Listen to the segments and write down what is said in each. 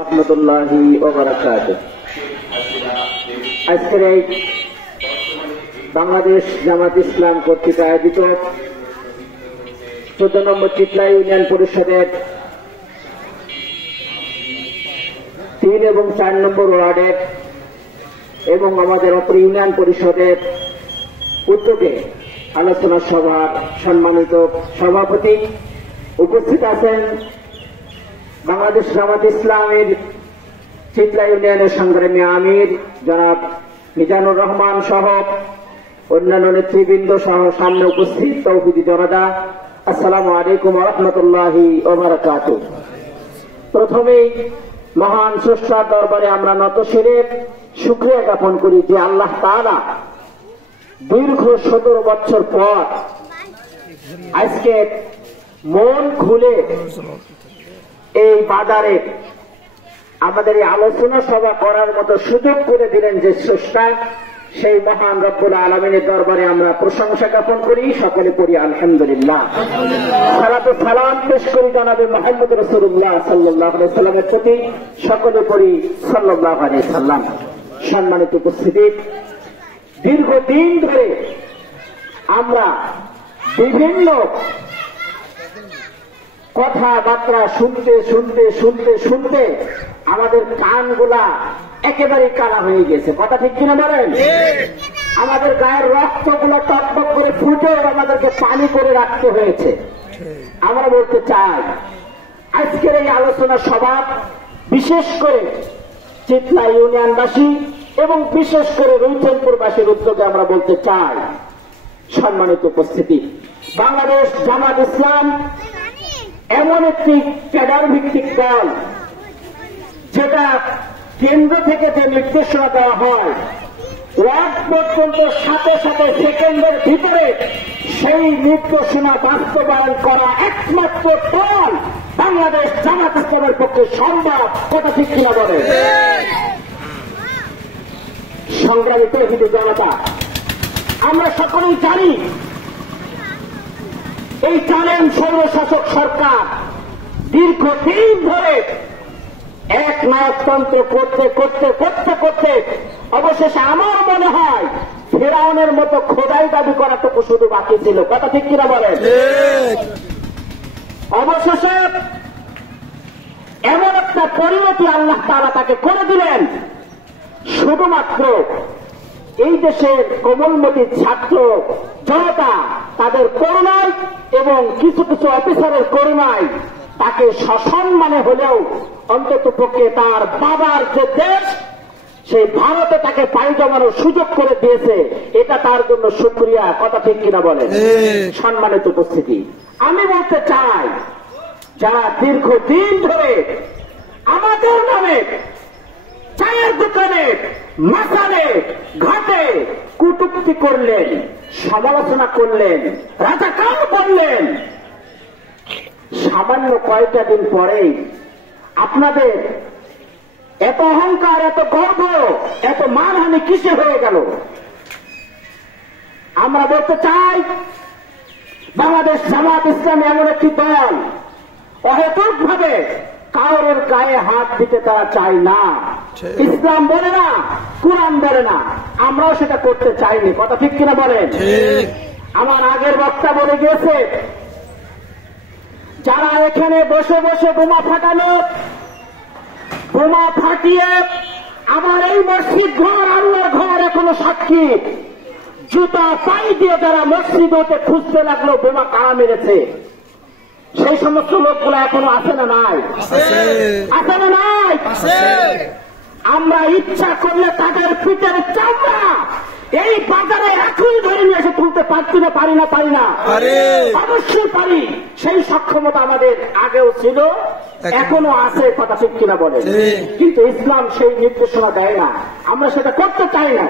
রহমতুল্লাহি ওয়া বারাকাতুহু। আজকের এই বাংলাদেশ জামাত ইসলাম কর্তৃক আয়োজিত 14 নম্বর চিটলা ইউনিয়ন পরিষদের 3 এবং 4 নম্বর ওয়ার্ডের এবং আমাদের অপর ইউনিয়ন পরিষদের উদ্যোগে আলোচনা সভার সম্মানিত সভাপতি উপস্থিত আছেন বাংলাদেশ জামাত ইসলামের চিটলা ইউনিয়নের সংগ্রামী আমির জনাব মিজানুর রহমান সহ অন্যান্য নেতৃবৃন্দ সহ সামনে উপস্থিত তৌহিদি জনতা, আসসালামু আলাইকুম ওয়া রাহমাতুল্লাহি ওয়া বারাকাতুহু। প্রথমেই মহান স্রষ্টার দরবারে আমরা নতশিরে শুকরিয়া জ্ঞাপন করি যে আল্লাহ তাআলা দীর্ঘ 17 বছর পর আজকে মন খুলে এই বাজারে আমাদের এই আলোচনা সভা করার মতো সুযোগ করে দিলেন যে স্রষ্টা, সেই মহান রব্বুল আলামিনের দরবারে আমরা প্রশংসা জ্ঞাপন করি, সকলে পড়ি আলহামদুলিল্লাহ। সালাত ও সালাম পেশ করি জনাবে মুহাম্মদ রাসূলুল্লাহ সাল্লাল্লাহু আলাইহি সাল্লামের প্রতি, সকলে পড়ি সাল্লাল্লাহু আলাইহি সাল্লাম। সম্মানিত উপস্থিতি, দীর্ঘদিন ধরে আমরা বিভিন্ন কথাবার্তা শুনতে শুনতে শুনতে শুনতে আমাদের কানগুলা একেবারে কালা হয়ে গেছে। কথা ঠিক কিনা বলেন? আমাদের গায়ের রক্তগুলো টকটক করে ফুটে আমাদেরকে পানি করে রাখতে হয়েছে। আমরা বলতে চাই আজকের এই আলোচনা সভা বিশেষ করে চিটলা ইউনিয়নবাসী এবং বিশেষ করে রুইচেনপুরবাসীর উদ্যোগে আমরা বলতে চাই, সম্মানিত উপস্থিতি, বাংলাদেশ জামাত ইসলাম এমন একটি ক্যাডার ভিত্তিক দল যেটা কেন্দ্র থেকে যে নির্দেশনা দেওয়া হয় ওয়ার্ড পর্যন্ত সাথে সাথে সেকেন্ডের ভিতরে সেই নির্দেশনা বাস্তবায়ন করা একমাত্র দল বাংলাদেশ জামাত ইসলামের পক্ষে সম্ভব। কথা ঠিক কিনা বলে? সংগ্রামী তৌহিদি জনতা, আমরা সকলেই জানি এই জানেন স্বৈরশাসক সরকার দীর্ঘদিন ধরে এক নায়কতন্ত্র করতে করতে করতে করতে অবশেষে আমার মনে হয় ফেরাউনের মতো খোদাই দাবি করাটুকু শুধু বাকি ছিল। কথা ঠিক কিনা বলেন? অবশেষে এমন একটা পরিণতি আল্লাহ তাআলা তাকে করে দিলেন, শুধুমাত্র এই দেশের কোমলমতি ছাত্র জনতা তাদের করুণায় এবং কিছু কিছু অফিসারের করুণায় তাকে সসম্মানে হলেও অন্তত পক্ষে তার বাবার যে দেশ সেই ভারতে তাকে পাড়ি জমানোর সুযোগ করে দিয়েছে, এটা তার জন্য শুকরিয়া। কথা ঠিক কিনা বলেন? সম্মানিত উপস্থিতি, আমি বলতে চাই যারা দীর্ঘদিন ধরে আমাদের নামে চায়ের দোকানে মাসালে ঘাটে কটূক্তি করলেন, সমালোচনা করলেন, রাজাকার বললেন, সামান্য কয়েকটা দিন পরেই আপনাদের এত অহংকার, এত গর্ব, এত মানহানি কিসে হয়ে গেল? আমরা বলতে চাই বাংলাদেশ জামাত ইসলাম এমন একটি দল অহেতুক ভাবে কারোর গায়ে হাত দিতে তারা চায় না। ইসলাম বলে না, কুরআন বলে না, আমরাও সেটা করতে চাইনি। কথা ঠিক কিনা বলেন? আমার আগের বক্তা বলে গিয়েছে, যারা এখানে বসে বসে বোমা ফাটালো, বোমা ফাটিয়ে আমার এই মসজিদ ঘর আল্লাহর ঘর এখনো সাক্ষী, জুতা পাই দিয়ে যারা মসজিদ হতে খুঁজতে লাগলো বোমা কারা মেরেছে, সেই সমস্ত লোকগুলো এখনো আছে না নাই? আছে না নাই? আমরা ইচ্ছা করলে তাদের পিঠের চামড়া এই বাজারে এখনই ধরে নিয়ে এসে তুলতে পারছি না, পারি না? পারি না? অবশ্যই পারি। সেই সক্ষমতা আমাদের আগেও ছিল, এখনো আছে। কথা ঠিক কিনা বলে? কিন্তু ইসলাম সেই নির্দেশনা দেয় না, আমরা সেটা করতে চাই না।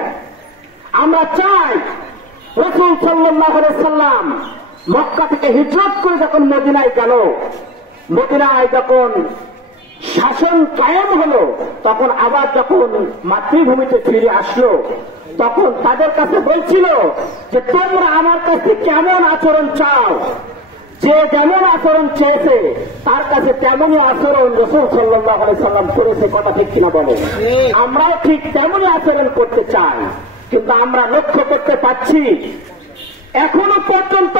আমরা চাই রাসূল সাল্লাল্লাহু আলাইহি সাল্লাম মক্কা থেকে হিজরত করে যখন মদিনায় গেল, মদিনায় যখন শাসন কায়েম হলো, তখন আবার যখন মাতৃভূমিতে ফিরে আসলো, তখন তাদের কাছে বলছিল যে তোমরা আমার কাছে কেমন আচরণ চাও, যে যেমন আচরণ চেয়েছে তার কাছে তেমনই আচরণ রাসূল সাল্লাল্লাহু আলাইহি সাল্লাম করেছে। কথা ঠিক কিনা বলেন? আমরাও ঠিক তেমনই আচরণ করতে চাই, কিন্তু আমরা লক্ষ্য করতে পাচ্ছি এখনো পর্যন্ত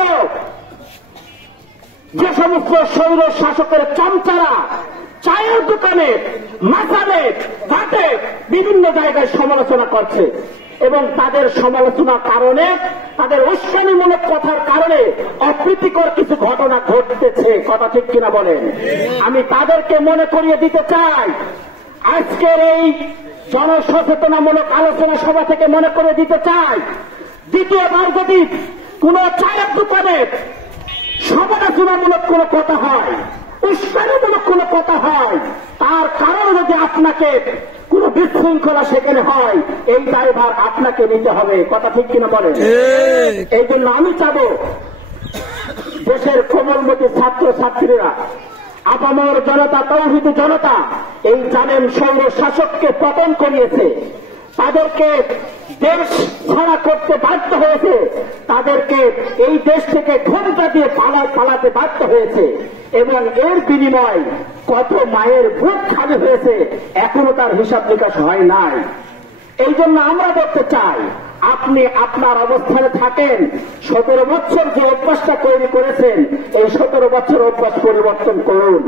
যে সমস্ত স্বৈর শাসকের চামচারা চায়ের দোকানে, মাথালে, ঘাটে বিভিন্ন জায়গায় সমালোচনা করছে এবং তাদের সমালোচনার কারণে, তাদের উস্কানিমূলক কথার কারণে অপ্রীতিকর কিছু ঘটনা ঘটতেছে। কথা ঠিক কিনা বলেন? আমি তাদেরকে মনে করিয়ে দিতে চাই, আজকের এই জনসচেতনামূলক আলোচনা সভা থেকে মনে করে দিতে চাই, দ্বিতীয়বার যদি কোন চায়ের দোকানে সমালোচনামূলক কোন কথা হয়, উস্কানিমূলক কোন কথা হয়, তার কারণে যদি আপনাকে কোন বিশৃঙ্খলা সেখানে হয়, এই দায়ভার আপনাকে নিতে হবে। কথা ঠিক কিনা বলেন? এই জন্য আমি চাবো দেশের কোমলমতি ছাত্র ছাত্রীরা, আপামর জনতা, তৌহিদি জনতা এই জালেম সৈন্য শাসককে পতন করিয়েছে, তাদেরকে দেশ ছাড়া করতে বাধ্য হয়েছে, তাদেরকে এই দেশ থেকে ঘোমটা দিয়ে পালাতে বাধ্য হয়েছে এবং এর বিনিময় কত মায়ের বুক খালি হয়েছে এখনো তার হিসাব নিকাশ হয় নাই। এই জন্য আমরা বলতে চাই, আপনি আপনার অবস্থানে থাকেন, 17 বছর যে অভ্যাসটা তৈরি করেছেন এই 17 বছর অভ্যাস পরিবর্তন করুন।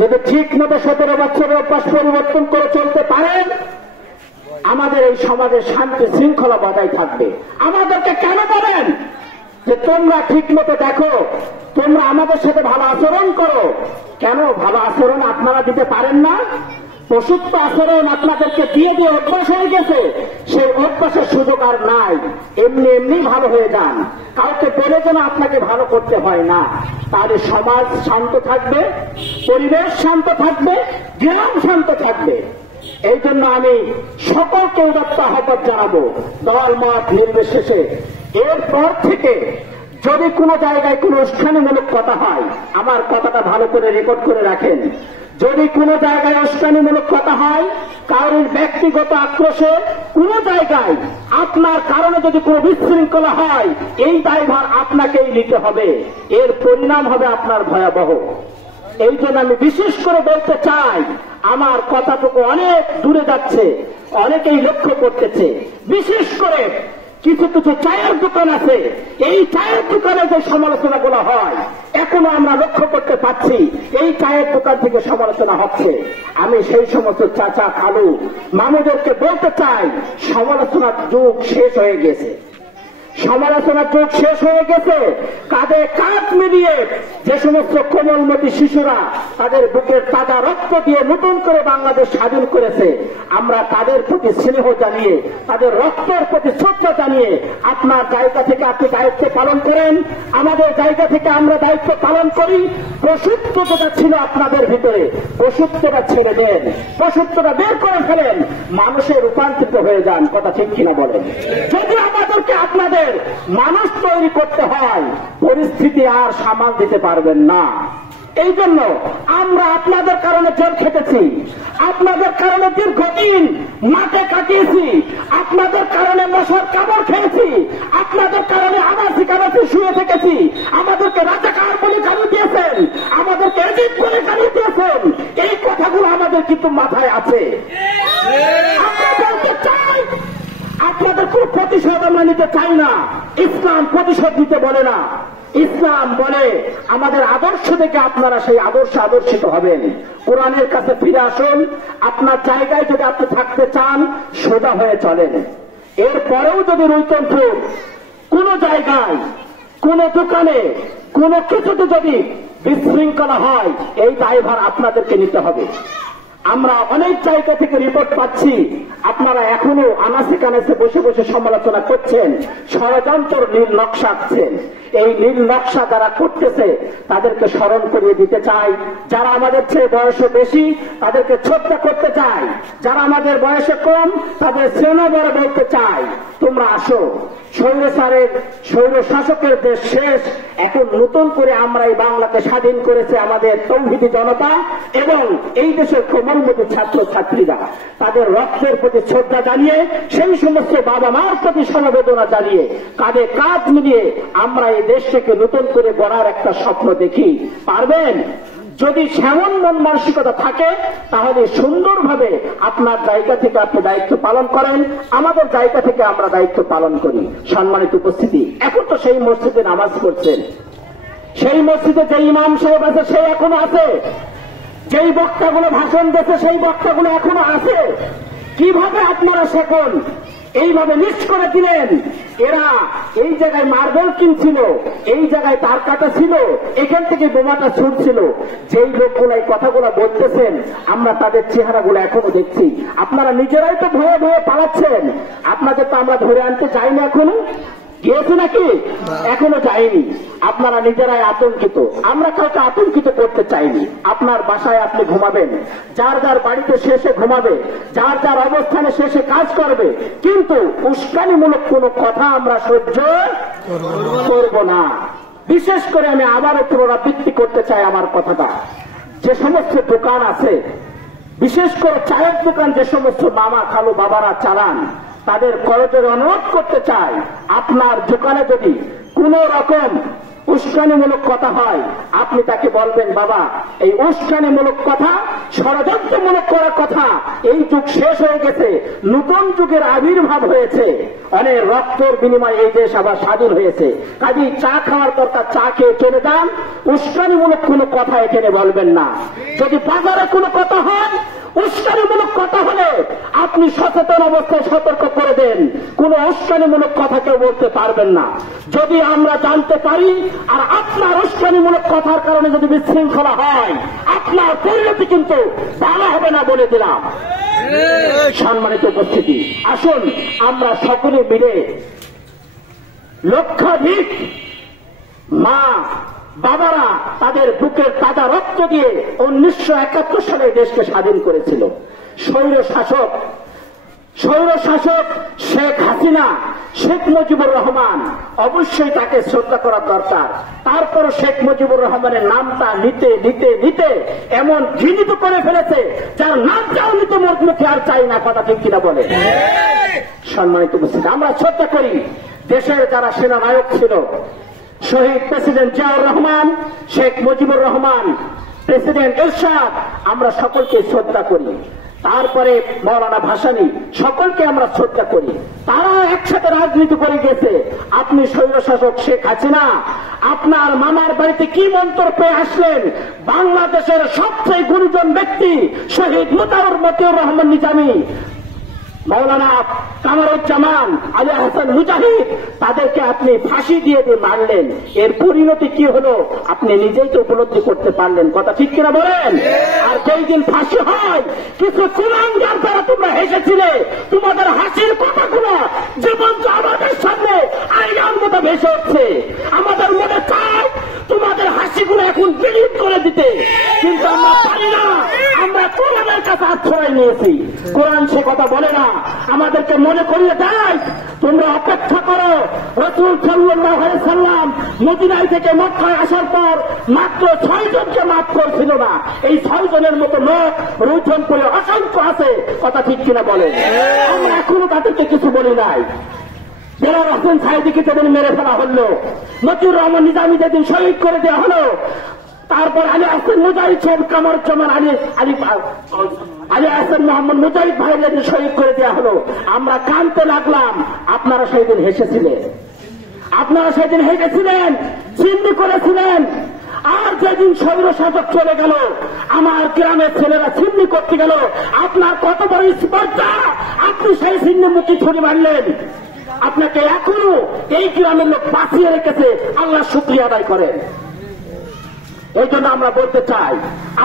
যদি ঠিক মতো 17 বছরের অভ্যাস পরিবর্তন করে চলতে পারেন, আমাদের এই সমাজে শান্তি শৃঙ্খলা বজায় থাকবে। আমাদেরকে কেন বলেন যে তোমরা ঠিক মতো দেখো, তোমরা আমাদের সাথে ভালো আচরণ করো? কেন ভালো আচরণ আপনারা দিতে পারেন না? পশুত্ব আচরণ আপনাদেরকে দিয়ে দিয়ে অভ্যাস হয়ে গেছে, সেই অভ্যাসের সুযোগ আর নাই। এমনি এমনি ভালো হয়ে যান, কাউকে বলে যেন আপনাকে ভালো করতে হয় না। তাহলে সমাজ শান্ত থাকবে, পরিবেশ শান্ত থাকবে, গ্রাম শান্ত থাকবে। এই জন্য আমি সকলকে উদাত্ত আহ্বান জানাবো, দল মত নির্বিশেষে, এরপর থেকে যদি কোনো জায়গায় কোনো উস্কানিমূলক কথা হয়, আমার কথাটা ভালো করে রেকর্ড করে রাখেন, যদি কোনো জায়গায় উস্কানিমূলক কথা হয়, কারোর ব্যক্তিগত আক্রোশে কোনো জায়গায় আপনার কারণে যদি কোনো বিশৃঙ্খলা হয়, এই দায়ভার আপনাকেই নিতে হবে, এর পরিণাম হবে আপনার ভয়াবহ। এই জন্য আমি বিশেষ করে বলতে চাই, আমার কথাটুকু অনেক দূরে যাচ্ছে, অনেকেই লক্ষ্য করতেছে, বিশেষ করে কিছু কিছু চায়ের দোকান আছে, এই চায়ের দোকানে যে সমালোচনাগুলো হয় এখনো আমরা লক্ষ্য করতে পাচ্ছি এই চায়ের দোকান থেকে সমালোচনা হচ্ছে। আমি সেই সমস্ত চাচা, খালু, মামুদেরকে বলতে চাই, সমালোচনার যুগ শেষ হয়ে গেছে, সমালোচনার যুগ শেষ হয়ে গেছে। কাঁধে কাঁধ মিলিয়ে যে সমস্ত কোমলমতি শিশুরা তাদের বুকের তাজা রক্ত দিয়ে নতুন করে বাংলাদেশ স্বাধীন করেছে, আমরা তাদের প্রতি স্নেহ জানিয়ে, তাদের রক্তের প্রতি শ্রদ্ধা জানিয়ে আপনার জায়গা থেকে আপনি দায়িত্ব পালন করেন, আমাদের জায়গা থেকে আমরা দায়িত্ব পালন করি। পশুত্ব যেটা ছিল আপনাদের ভিতরে, পশুত্বটা ছেড়ে দেন, পশুত্বটা বের করে ফেলেন, মানুষে রূপান্তরিত হয়ে যান। কথা ঠিক কিনা বলেন? যদি আমাদেরকে আপনাদের মানুষ তৈরি করতে হয়, পরিস্থিতি আর সামাল দিতে পারবেন না। এই জন্য আমরা আপনাদের কারণে জেল খেটেছি, আপনাদের কারণে দীর্ঘদিন মাঠে কাটিয়েছি, আপনাদের কারণে মশার কামড় খেয়েছি, আপনাদের কারণে আনাচি কানাচি শুয়ে থেকেছি, আমাদেরকে রাজাকার বলে গালি দিয়েছেন, আমাদেরকে এজিদ বলে গালি দিয়েছেন। এই কথাগুলো আমাদের কিন্তু মাথায় আছে। আমরা বলতে চাই, আপনাদের কোন প্রতিশোধ আমরা নিতে চাই না। ইসলাম প্রতিশোধ দিতে বলে না, ইসলাম বলে আমাদের আদর্শ থেকে আপনারা সেই আদর্শে আদর্শিত হবেন। কোরআনের কাছে ফিরে আসুন, আপনার জায়গায় যদি আপনি থাকতে চান সোজা হয়ে চলেন। এরপরেও যদি রুইতন্ত্র কোন জায়গায়, কোন দোকানে, কোন কিছুতে যদি বিশৃঙ্খলা হয়, এই দায়ভার আপনাদেরকে নিতে হবে। আমরা অনেক জায়গা থেকে রিপোর্ট পাচ্ছি, আপনারা এখনো আনাচে কানাচে বসে বসে সমালোচনা করছেন, ষড়যন্ত্র নীল নকশা আঁকছেন। এই নীল নকশা যারা করতেছে তাদেরকে স্মরণ করিয়ে দিতে চাই, যারা আমাদের চেয়ে বয়সে বেশি তাদেরকে শ্রদ্ধা করতে চাই, যারা আমাদের বয়সে কম তাদের শ্রেণী বড় বলতে চাই, তোমরা আসো, স্বৈরাচারের স্বৈর শাসকের দেশ শেষ, এখন নতুন করে আমরা এই বাংলাকে স্বাধীন করেছে আমাদের তৌহিদি জনতা এবং এই দেশের কোমলমতি ছাত্র ছাত্রীরা তাদের রক্তের প্রতি শ্রদ্ধা জানিয়ে, সেই সমস্ত বাবা মার প্রতি সমবেদনা জানিয়ে, কাঁধে কাঁধ মিলিয়ে আমরা এই দেশটাকে নতুন করে গড়ার একটা স্বপ্ন দেখি। পারবেন? যদি সেমন মন মানসিকতা থাকে তাহলে সুন্দরভাবে আপনার জায়গা থেকে আপনি দায়িত্ব পালন করেন, আমাদের জায়গা থেকে আমরা দায়িত্ব পালন করি। সম্মানিত উপস্থিতি, এখন তো সেই মসজিদে নামাজ পড়ছেন, সেই মসজিদে যে ইমাম সাহেব আছে সে এখনো আছে, যেই বক্তাগুলো ভাষণ দিয়েছে সেই বক্তাগুলো এখনো আছে। কিভাবে আপনারা শেখেন? এইভাবে লিস্ট করে দিলেন। এরা এই জায়গায় মার্বেল কিনছিল, এই জায়গায় তার কাটা ছিল, এখান থেকে বোমাটা ছুটছিল। যেই লোকগুলো এই কথাগুলো বলতেছেন আমরা তাদের চেহারাগুলো এখনো দেখছি। আপনারা নিজেরাই তো ভয়ে ভয়ে পালাচ্ছেন, আপনাদের তো আমরা ধরে আনতে চাইনি। এখনো গিয়েছে নাকি? এখনো যায়নি। আপনারা নিজেরাই আতঙ্কিত, আমরা কাউকে আতঙ্কিত করতে চাইনি। আপনার বাসায় আপনি ঘুমাবেন, যার যার বাড়িতে শেষে ঘুমাবে, যার যার অবস্থানে শেষে কাজ করবে, কিন্তু উস্কানিমূলক কোনো কথা আমরা সহ্য করব না। বিশেষ করে আমি আবারও পুনরাবৃত্তি করতে চাই আমার কথাটা। যে সমস্ত দোকান আছে, বিশেষ করে চায়ের দোকান যে সমস্ত মামা খালু বাবারা চালান, তাদের করজোড়ে অনুরোধ করতে চাই, আপনার দোকানে যদি কোন রকম উস্কানিমূলক কথা হয় আপনি তাকে বলবেন, বাবা এই উস্কানিমূলক কথা, ষড়যন্ত্রমূলক করার কথা, এই যুগ শেষ হয়ে গেছে, নতুন যুগের আবির্ভাব হয়েছে, অনেক রক্তের বিনিময়ে এই দেশ আবার স্বাধীন হয়েছে। কাজেই চা খাওয়ার দরকার, চা খেয়ে চলে যান, উস্কানিমূলক কোনো কথা এখানে বলবেন না। যদি বাজারে কোনো কথা হয়, উস্কানিমূলক কথা হলে আপনি সচেতন অবস্থায় সতর্ক করে দেন, কোন উস্কানিমূলক কথা কেউ বলতে পারবেন না। যদি আমরা জানতে পারি আর আপনার উস্কানিমূলক কথার কারণে যদি বিশৃঙ্খলা হয়, আপনার পরিণতি কিন্তু ভালো হবে না বলে দিলাম। সম্মানিত উপস্থিতি, আসুন আমরা সকলে মিলে লক্ষাধিক মা বাবারা তাদের বুকের তাজা রক্ত দিয়ে 1971 সালে দেশকে স্বাধীন করেছিল। স্বৈরশাসক শেখ হাসিনা, শেখ মুজিবুর রহমান, অবশ্যই তাকে শ্রদ্ধা করার দরকার। তারপর শেখ মুজিবুর রহমানের নামটা নিতে নিতে নিতে এমন ঘৃণিত করে ফেলেছে, যার নামটাও নিতে মুখে আর চাই না। কথা ঠিক কিনা বলে? সম্মানিত উপস্থিতি, আমরা শ্রদ্ধা করি দেশের যারা সেনানায়ক ছিল, শহীদ প্রেসিডেন্ট জিয়াউর রহমান, শেখ মুজিবুর রহমান, প্রেসিডেন্ট এরশাদ, আমরা সকলকে শ্রদ্ধা করি। তারপরে মৌলানা ভাসানী, সকলকে আমরা শ্রদ্ধা করি। তারা একসাথে রাজনীতি করে গেছে। আপনি স্বৈরশাসক শেখ হাসিনা, আপনার মামার বাড়িতে কি মন্তর পেয়ে আসলেন? বাংলাদেশের সবচেয়ে গুরুজন ব্যক্তি শহীদ মতিউর রহমান নিজামী, মৌলানা কামরুজ্জামান, আলী হাসান মুজাহিদ, তাদেরকে আপনি ফাঁসি দিয়ে মারলেন। এর পরিণতি কি হলো আপনি নিজেই তো উপলব্ধি করতে পারলেন। কথা ঠিক কিনা বলেন? আর যেই দিন ফাঁসি হয়, কিছু কুলাঙ্গার দ্বারা তোমরা হেসেছিলে, তোমাদের হাসির কথাগুলো জীবন্ত আমাদের সামনে আইনার মতো ভেসে উঠছে। আমাদের মনে চায় তোমাদের হাসিগুলো এখন বিলীন করে দিতে, কিন্তু আমরা পারি না। আমরা কোরআনের কাছে হাত ছড়াই নিয়েছি। কোরআন সে কথা বলে না, আমাদেরকে মনে করিয়ে দেয়, তোমরা অপেক্ষা করো। রাসূল সাল্লাল্লাহু আলাইহি সাল্লাম মদিনায় থেকে মক্কায় আসার পর মাত্র 6 জনকে মাফ করছিল না। এই 6 জনের মতো লোক রৌচনপুরে অসংখ্য আছে। কথা ঠিক কিনা বলে? আমরা এখনো তাদেরকে কিছু বলি নাই। দেলাওয়ার হোসেন সাইদিকে যেদিন মেরে ফেলা হলো, মতিউর রহমান নিজামী যেদিন শহীদ করে দেওয়া হলো, তারপর আলী হাসান মুজাহিদ সাহেব, কামরুজ্জামান, আলী হাসান মোহাম্মদ মুজাহিদ ভাই যেদিন শহীদ করে দেওয়া হলো, আমরা কাঁদতে লাগলাম। আপনারা সেদিন হেসেছিলেন, আপনারা সেদিন হেসেছিলেন, চিন্তা করেছিলেন। আর যেদিন স্বৈরশাসক চলে গেল, আমার গ্রামের ছেলেরা ছিন্নি করতে গেল, আপনার কত বড় স্পর্ধা, আপনি সেই ছিন্নি মুখে ছুরি মারলেন। আপনাকে এখনো এই গ্রামের লোক বাঁচিয়ে রেখেছে, আল্লাহ শুকরিয়া আদায় করেন। এই জন্য আমরা বলতে চাই,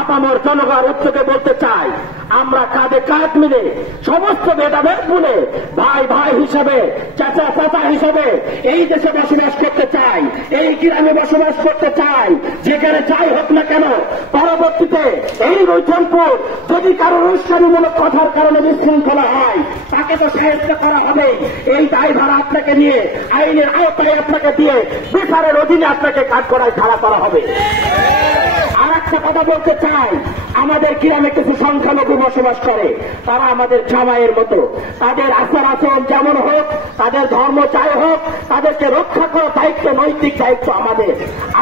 আপামর জনগণ উদ্যোগে বলতে চাই, আমরা কাঁধে কাঁধ মিলে সমস্ত ভেদাভেদ ভুলে ভাই ভাই হিসাবে, চাচা চাচা হিসাবে এই দেশে বসবাস করতে চাই, এই গ্রামে বসবাস করতে চাই। যেখানে যাই হোক না কেন, পরবর্তীতে এই রৌচনপুর যদি কারো অনুষ্ঠানমূলক কথার কারণে বিশৃঙ্খলা হয়, তাকে তো সাহায্য করা হবে। এই দায়ভার আপনাকে নিয়ে, আইনের আওতায় আপনাকে দিয়ে, বিচারের অধীনে আপনাকে কাজ করায় ধারা করা হবে। আর একটা কথা বলতে চাই, আমাদের গ্রামে কিছু সংখ্যালঘু বসবাস করে, তারা আমাদের জামাইয়ের মতো। তাদের আচার আচরণ যেমন হোক, তাদের ধর্ম যাই হোক, তাদেরকে রক্ষা করার দায়িত্ব, নৈতিক দায়িত্ব আমাদের।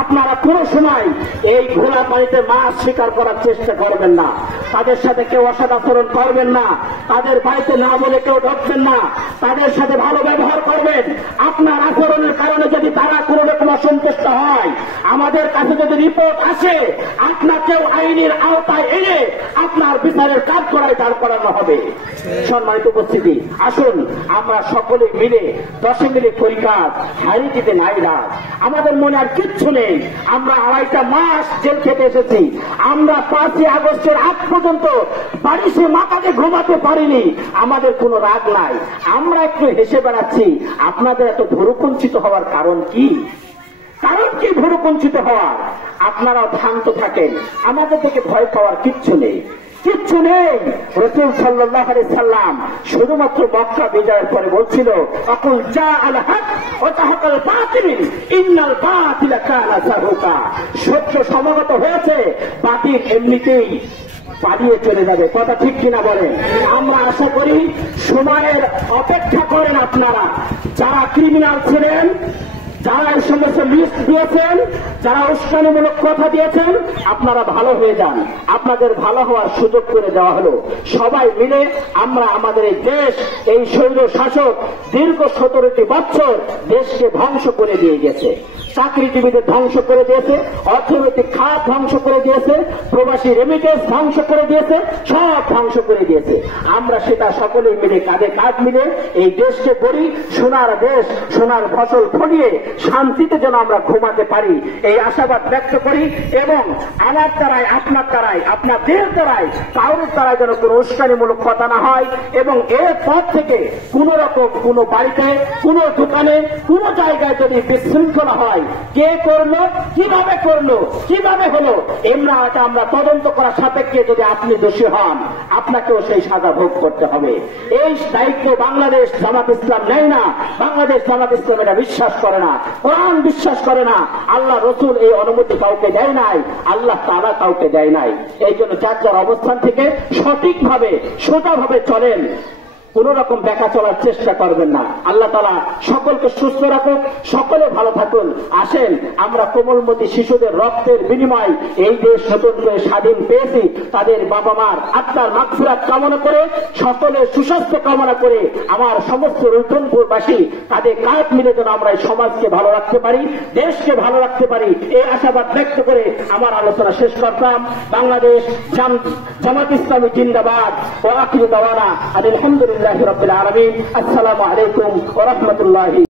আপনারা কোনো সময় এই ঘোলা পানিতে মাছ শিকার করার চেষ্টা করবেন না, তাদের সাথে কেউ অসৎ আচরণ করবেন না, তাদের বাড়িতে না বলে কেউ ঢুকবেন না, তাদের সাথে ভালো ব্যবহার করবেন। আপনার আচরণের কারণে যদি তারা কোনো রকম অসন্তুষ্ট হয়, আমাদের কাছে যদি রিপোর্ট আসে, আপনাকেও আইনের আওতায় এনে আপনার বিচারের কাজ দাঁড় করানো হবে। সম্মানিত উপস্থিতি, আসুন আমরা সকলে মিলে 10 মিলে করি কাজ, হারিয়ে দিতে নাই রাত। আমাদের মনে আর কিচ্ছু নেই। আমরা 2.5 মাস জেল খেতে এসেছি। আমরা 5ই আগস্টের আগ পর্যন্ত বাড়িতে মাথাতে ঘুমাতে পারিনি। আমাদের কোনো রাগ নাই, আমরা একটু হেসে বেড়াচ্ছি। আপনাদের এত ভুরুকুঞ্চিত হওয়ার কারণ কি? কারণ কি ভুরুকুঞ্চিত হওয়ার? আপনারাও শান্ত থাকেন, আমাদের থেকে ভয় পাওয়ার কিচ্ছু নেই, কিচ্ছু নেই। রাসূল সাল্লাল্লাহু আলাইহি সাল্লাম শুধুমাত্র মক্কা বিজয়ের পরে বলছিল, আকুল জা আল হক ওয়া তাহাকাল বাতিল ইন্নাল বাতিলা কানা যাহুকা। সত্য সমাগত হয়েছে, বাতিল এমনিতেই পালিয়ে চলে যাবে। কথা ঠিক কিনা বলেন? আমরা আশা করি সময়ের অপেক্ষা করেন আপনারা, যারা ক্রিমিনাল ছিলেন, যারা এই সমস্ত লিস্ট দিয়েছেন, যারা উস্কানিমূলক কথা দিয়েছেন, আপনারা ভালো হয়ে যান। আপনাদের ভালো হওয়ার সুযোগ করে দেওয়া হলো। সবাই মিলে আমরা আমাদের এই দেশ, এই স্বৈর শাসক দীর্ঘ 17টি বছর দেশকে ধ্বংস করে দিয়ে গেছে। চাকরিজীবীদের ধ্বংস করে দিয়েছে, অর্থনৈতিক খাত ধ্বংস করে দিয়েছে, প্রবাসী রেমিটেন্স ধ্বংস করে দিয়েছে, সব ধ্বংস করে দিয়েছে। আমরা সেটা সকলে মিলে কাঁধে কাঁধ মিলে এই দেশকে গড়ি, সোনার দেশ, সোনার ফসল ফলিয়ে শান্তিতে যেন আমরা ঘুমাতে পারি, এই আশাবাদ ব্যক্ত করি। এবং আমার দ্বারাই, আপনার দ্বারাই, আপনাদের দ্বারাই, কারোর দ্বারাই যেন কোনো উস্কানিমূলক কথা না হয়। এবং এর পর থেকে কোন রকম কোনো বাড়িতে, কোনো দোকানে, কোনো জায়গায় যদি বিশৃঙ্খলা হয়, কে করলো, কিভাবে করলো, কিভাবে হলো, আমরা তদন্ত করার সাপেক্ষে যদি আপনি দোষী হন, আপনাকেও সেই সাজা ভোগ করতে হবে। এই দায়িত্ব বাংলাদেশ জামাত ইসলাম নেয় না। বাংলাদেশ জামাত ইসলাম এটা বিশ্বাস করে না, কোরআন বিশ্বাস করে না, আল্লাহ রসুল এই অনুমতি কাউকে দেয় নাই, আল্লাহ তাআলা কাউকে দেয় নাই। এই জন্য যার যার অবস্থান থেকে সঠিকভাবে, সোজাভাবে চলেন, কোন রকম ব্যাখ্যা চলার চেষ্টা করবেন না। আল্লাহ তাআলা সকলকে সুস্থ রাখুক, সকলে ভালো থাকুন। আসেন, আমরা কোমলমতি শিশুদের রক্তের বিনিময় এই দেশ নতুন করে স্বাধীন পেয়েছি। তাদের বাবা মার আত্মার মাগফিরাত কামনা করে, সকলের সুস্বাস্থ্য কামনা করে, আমার সমস্ত রতনপুরবাসী তাদের কাঁধ মিলে যেন আমরা এই সমাজকে ভালো রাখতে পারি, দেশকে ভালো রাখতে পারি, এই আশাবাদ ব্যক্ত করে আমার আলোচনা শেষ করতাম। বাংলাদেশ জামাত ইসলামী জিন্দাবাদ। ওয়া আখিরু দাওয়ানা আলহামদুলিল্লাহি রাব্বিল আলামিন। আসসালামু আলাইকুম ওয়া রাহমাতুল্লাহি।